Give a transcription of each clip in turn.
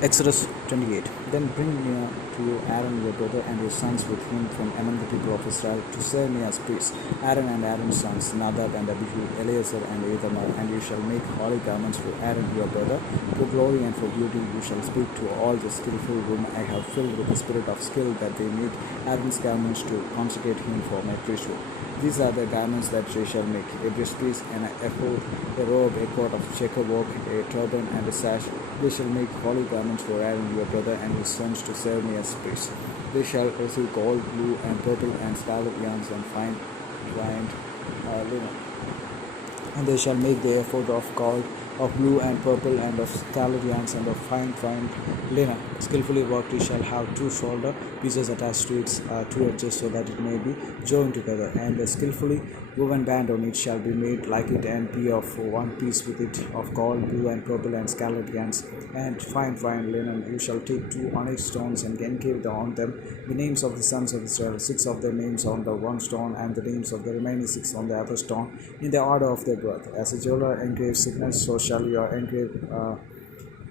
Exodus 28. Then bring near to you Aaron your brother and your sons with him from among the people of Israel to serve me as priests. Aaron and Aaron's sons, Nadab and Abihu, Eleazar and Ithamar, and you shall make holy garments for Aaron your brother. For glory and for beauty you shall speak to all the skillful whom I have filled with the spirit of skill, that they make Aaron's garments to consecrate him for my priesthood. These are the garments that they shall make: a breastpiece, and an ephod, a robe, a coat of checker work, a turban, and a sash. They shall make holy garments for Aaron your brother and his sons to serve me as priests. They shall receive gold, blue, and purple, and scarlet yarns, and fine twined linen. And they shall make the ephod of gold, of blue and purple, and of scarlet yarns, and of fine twined linen. Skillfully worked, it shall have two shoulder pieces attached to its two edges, so that it may be joined together. And a skillfully woven band on it shall be made like it, and be of one piece with it, of gold, blue, and purple, and scarlet yarns, and fine twined linen. You shall take two onyx stones and engrave on them the names of the sons of Israel, 6 of their names on the one stone, and the names of the remaining 6 on the other stone, in the order of their birth. As a jeweler engraves signets, so shall you engrave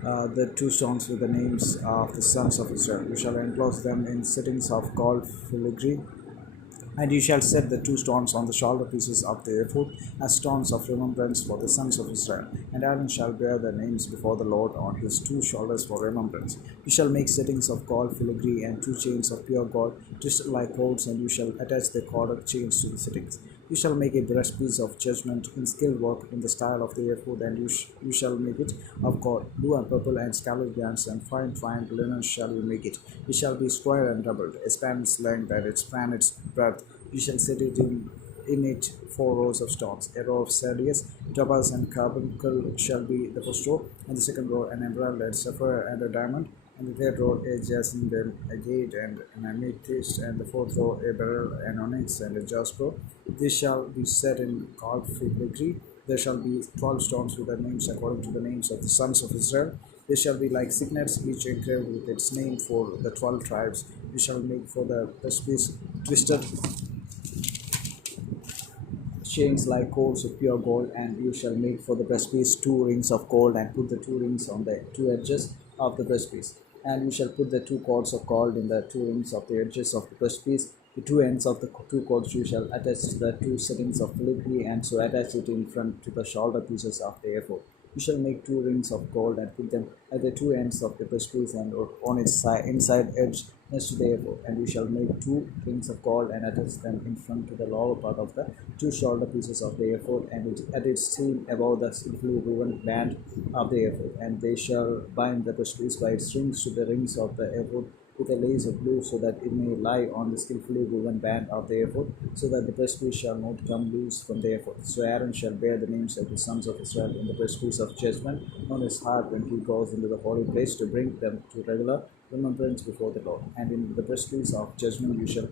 the two stones with the names of the sons of Israel. You shall enclose them in settings of gold filigree, and you shall set the two stones on the shoulder pieces of the ephod as stones of remembrance for the sons of Israel. And Aaron shall bear their names before the Lord on his two shoulders for remembrance. You shall make settings of gold filigree and two chains of pure gold twisted like cords, and you shall attach the corded chains to the settings. You shall make a breastpiece of judgment in skilled work in the style of the ephod, and you shall make it of gold, blue and purple, and scarlet yarns, and fine twined linen shall you make it. It shall be square and doubled, a span its length, and its span its breadth. You shall set it in it 4 rows of stones. A row of sardius, topaz, and carbuncle shall be the first row, and the second row an emerald, and sapphire, and a diamond, and the third row a jacinth, and a jade, and an amethyst, and the fourth row a beryl, an onyx, and a jasper. This shall be set in gold filigree. There shall be 12 stones with their names according to the names of the sons of Israel. They shall be like signets, each engraved with its name for the 12 tribes. You shall make for the breastpiece twisted chains like cords of pure gold, and you shall make for the breastpiece 2 rings of gold, and put the 2 rings on the 2 edges of the breastpiece. And you shall put the 2 cords of gold in the 2 rings of the edges of the breastpiece. The 2 ends of the 2 cords you shall attach to the 2 settings of filigree, and so attach it in front to the shoulder pieces of the ephod. You shall make 2 rings of gold and put them at the 2 ends of the breastpiece and on its inside edge next to the ephod. And you shall make 2 rings of gold and attach them in front to the lower part of the 2 shoulder pieces of the ephod, and at its seam above the skillfully woven band of the ephod. And they shall bind the breastpiece by its rings to the rings of the ephod with a lace of blue, so that it may lie on the skillfully woven band of the ephod, so that the breastpiece shall not come loose from the ephod. So Aaron shall bear the names of the sons of Israel in the breastpiece of judgment on his heart when he goes into the holy place to bring them to regular remembrance before the Lord. And in the breastpiece of judgment you shall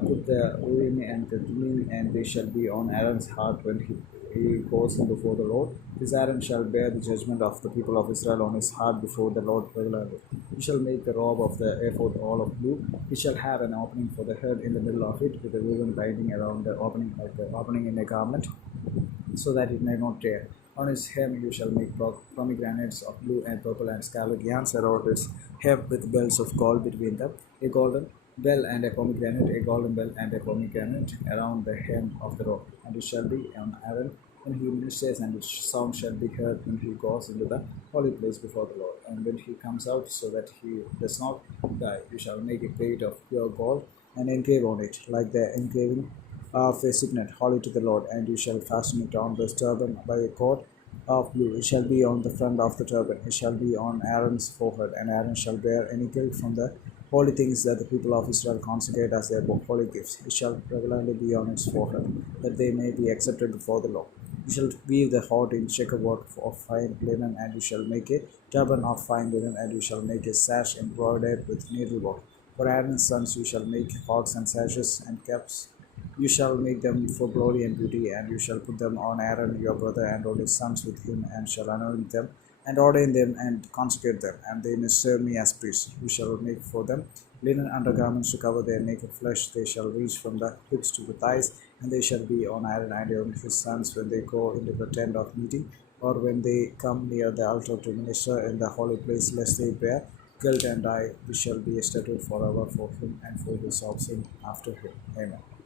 put the Urim and the Thummim, and they shall be on Aaron's heart when he goes in before the Lord. This Aaron shall bear the judgment of the people of Israel on his heart before the Lord regularly. You shall make the robe of the ephod all of blue. It shall have an opening for the head in the middle of it, with a woven binding around the opening, like the opening in a garment, so that it may not tear. On its hem you shall make pomegranates of blue and purple and scarlet yarns around its hem, with bells of gold between them, a golden bell and a pomegranate, a golden bell and a pomegranate around the hem of the robe. And it shall be on Aaron when he ministers, and its sound shall be heard when he goes into the holy place before the Lord, and when he comes out, so that he does not die. You shall make a plate of pure gold and engrave on it, like the engraving of a signet, holy to the Lord, and you shall fasten it on the turban by a cord of blue. It shall be on the front of the turban. It shall be on Aaron's forehead, and Aaron shall bear any guilt from the holy things that the people of Israel consecrate as their holy gifts. It shall regularly be on its forehead, that they may be accepted before the Lord. You shall weave the heart in checkerwork of fine linen, and you shall make a turban of fine linen, and you shall make a sash embroidered with needlework. For Aaron's sons you shall make hawks and sashes and caps. You shall make them for glory and beauty, and you shall put them on Aaron your brother and all his sons with him, and shall anoint them and ordain them and consecrate them, and they may serve me as priests. You shall make for them linen undergarments to cover their naked flesh. They shall reach from the hips to the thighs, and they shall be on Aaron and on his sons when they go into the tent of meeting. or when they come near the altar to minister in the holy place, lest they bear guilt and die, we shall be destitute forever for him and for his offspring after him. Amen.